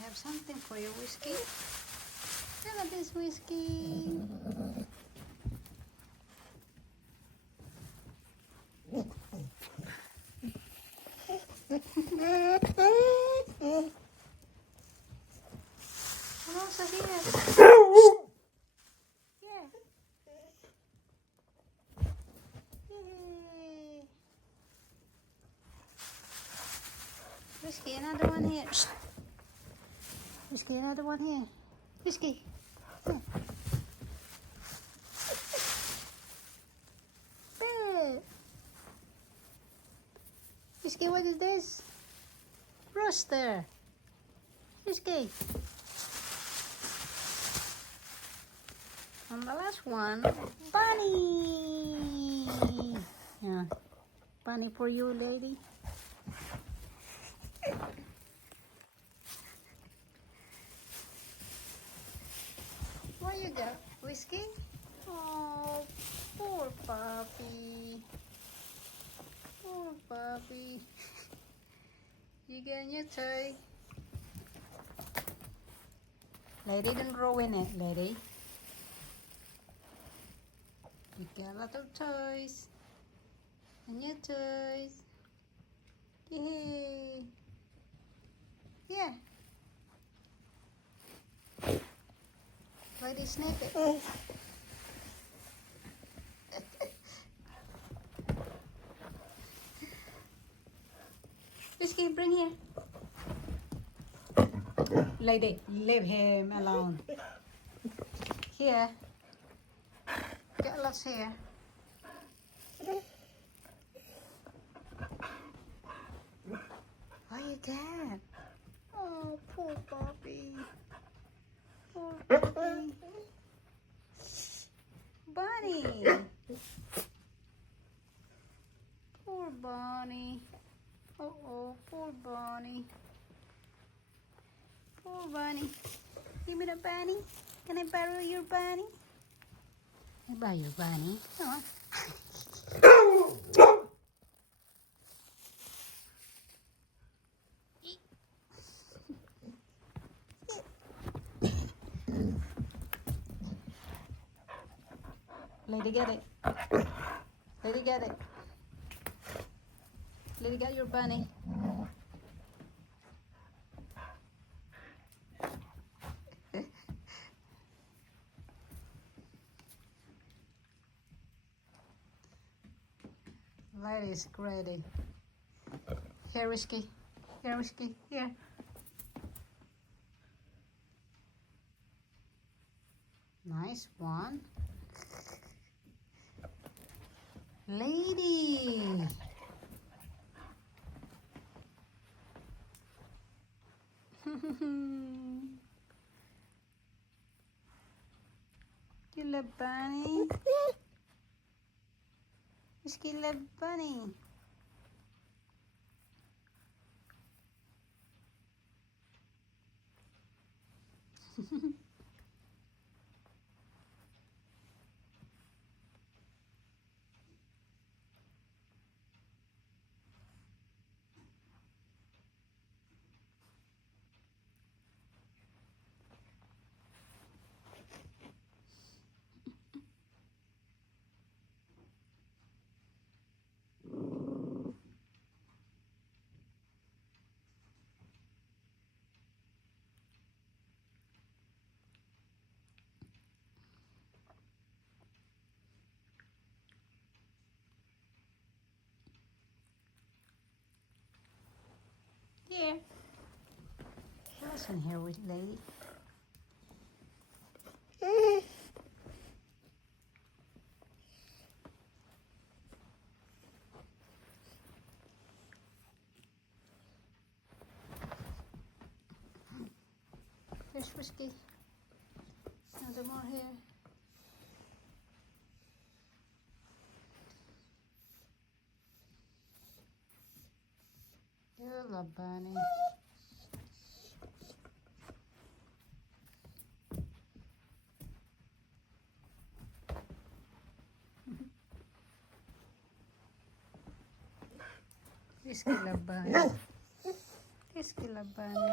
I have something for you, Whiskey. Look at this, Whiskey. I'm also here. Yeah. Yay. Whiskey, another one here. Shh. Whiskey, another one here. Whiskey. Here. There. Whiskey, what is this? Rooster. Whiskey. And the last one, Bunny. Yeah, Bunny for you, lady. What you got, Whiskey? Oh, poor puppy. Poor puppy. You get a new toy. Lady, don't ruin it, lady. You got a lot of toys. And new toys. Yay. Yeah. Lady, snip it. Whiskey, bring here. Lady, leave him alone. Here. Get lots here. What you got? Oh, poor puppy. Poor puppy. Bunny. Poor Bunny. Oh, poor Bunny. Poor Bunny. Give me the bunny. Can I borrow your bunny? Can I borrow your bunny? Come on. Lady, get it. Lady, get it. Lady, get your bunny. Lady's ready. Here, Whiskey. Here, Whiskey. Here. Nice one. Lady. You love Bunny? Whiskey love Bunny. Here. Listen here with Lady. Here's Whiskey. Another more here. You love Bunny. Whiskey love Bunny. Whiskey love Bunny.